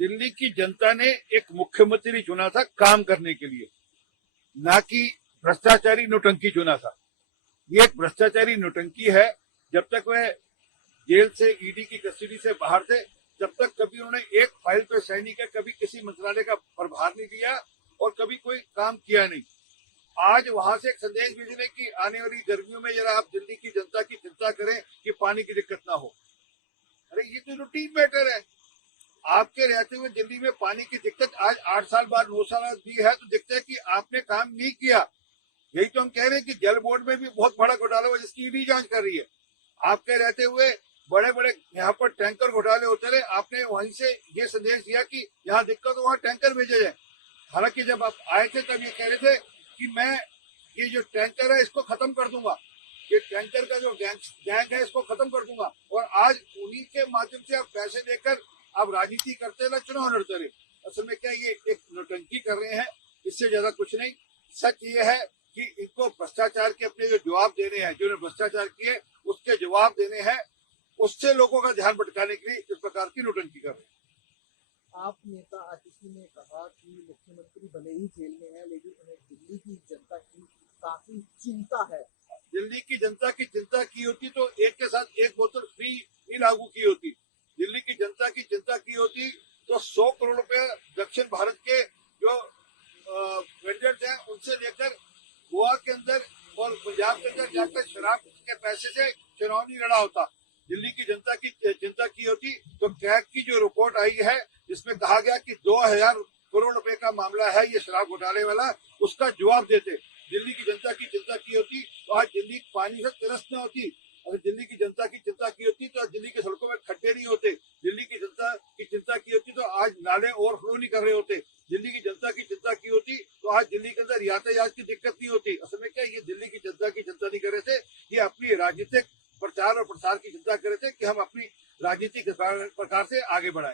दिल्ली की जनता ने एक मुख्यमंत्री चुना था काम करने के लिए, ना कि भ्रष्टाचारी नोटंकी चुना था। ये एक भ्रष्टाचारी नोटंकी है। जब तक वह जेल से ईडी की कस्टडी से बाहर थे, जब तक कभी उन्होंने एक फाइल पे साइन नहीं किया, कभी किसी मंत्रालय का प्रभार नहीं दिया और कभी कोई काम किया नहीं। आज वहां से एक संदेश भेजने की आने वाली गर्मियों में जरा आप दिल्ली की जनता की चिंता करें कि पानी की दिक्कत ना हो। अरे ये तो रूटीन मैटर है। आपके रहते हुए दिल्ली में पानी की दिक्कत आज 8 साल बाद 9 साल बाद भी है, तो दिखता है कि आपने काम नहीं किया। यही तो हम कह रहे हैं कि जल बोर्ड में भी बहुत बड़ा घोटाला हुआ जिसकी ईडी जांच कर रही है। आपके रहते हुए बड़े बड़े यहाँ पर टैंकर घोटाले होते रहे, आपने वहीं से ये संदेश दिया कि यहाँ दिक्कत हो वहां टैंकर भेजे जाए। हालांकि जब आप आए थे तब ये कह रहे थे कि मैं ये जो टैंकर है इसको खत्म कर दूंगा, ये टैंकर का जो गैंग है इसको खत्म कर दूंगा। और आज उन्हीं के माध्यम से आप पैसे देकर आप राजनीति करते ना चुनाव लड़ते रहे। असल में क्या ये एक नौटंकी कर रहे हैं, इससे ज्यादा कुछ नहीं। सच ये है कि इनको भ्रष्टाचार के अपने जो जवाब देने हैं, जिन्होंने भ्रष्टाचार किए उसके जवाब देने हैं, उससे लोगों का ध्यान भटकाने के लिए इस प्रकार की नौटंकी कर रहे हैं। आप नेता आतिशी ने कहा कि मुख्यमंत्री भले ही जेल में है लेकिन उन्हें दिल्ली की जनता की काफी चिंता है। दिल्ली की जनता की चिंता की होती तो एक के साथ एक बोतल फ्री नहीं लागू की होती। दिल्ली की जनता की चिंता की होती तो 100 करोड़ रुपए दक्षिण भारत के जो वेंडर्स हैं उनसे लेकर गोवा के अंदर और पंजाब के अंदर जाकर शराब के पैसे से चुनाव नहीं लड़ा होता। दिल्ली की जनता की चिंता की होती तो कैग की जो रिपोर्ट आई है जिसमें कहा गया कि 2000 करोड़ रुपए का मामला है ये शराब घोटाले वाला, उसका जवाब देते। दिल्ली की जनता की चिंता की होती तो आज दिल्ली पानी से त्रस्त न होती। अगर दिल्ली की जनता की चिंता की होती तो आज दिल्ली के सड़कों में खड्डे नहीं होते। दिल्ली की जनता की चिंता की होती तो आज नाले ओवरफ्लो नहीं कर रहे होते। दिल्ली की जनता की चिंता की होती तो आज दिल्ली के अंदर यातायात की दिक्कत नहीं होती। असल में क्या ये दिल्ली की जनता की चिंता नहीं कर रहे थे, ये अपनी राजनीतिक प्रचार और प्रसार की चिंता कर रहे थे कि हम अपनी राजनीतिक प्रकार से आगे बढ़ाएं।